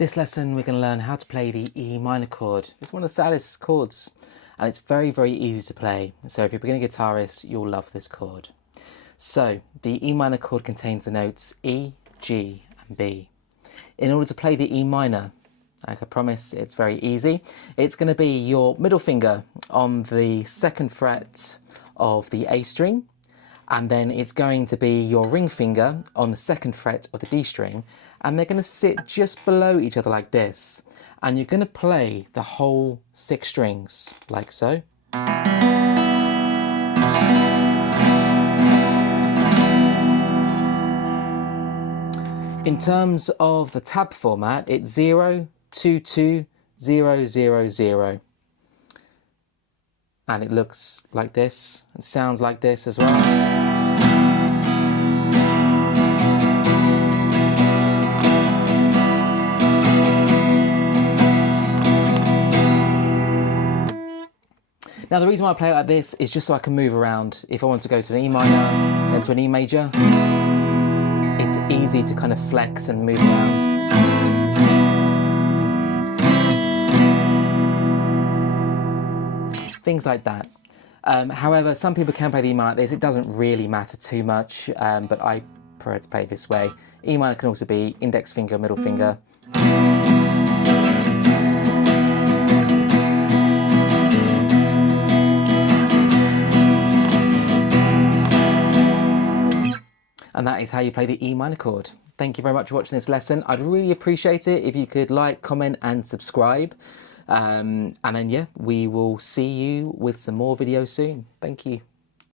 This lesson we're going to learn how to play the E minor chord. It's one of the saddest chords and it's very, very easy to play. So if you're a beginner guitarist, you'll love this chord. So the E minor chord contains the notes E, G and B. In order to play the E minor, like I promise, it's very easy. It's going to be your middle finger on the 2nd fret of the A string, and then it's going to be your ring finger on the 2nd fret of the D string, and they're going to sit just below each other like this, and you're going to play the whole 6 strings like so. In terms of the tab format, it's 0, 2, 2, 0, 0, 0. And it looks like this, and sounds like this as well. Now the reason why I play it like this is just so I can move around. If I want to go to an E minor, then to an E major, it's easy to kind of flex and move around. Things like that. However, some people can play the E minor like this. It doesn't really matter too much, but I prefer to play it this way. E minor can also be index finger, middle finger. And that is how you play the E minor chord. Thank you very much for watching this lesson. I'd really appreciate it if you could like, comment and subscribe. And then yeah, we will see you with some more videos soon. Thank you.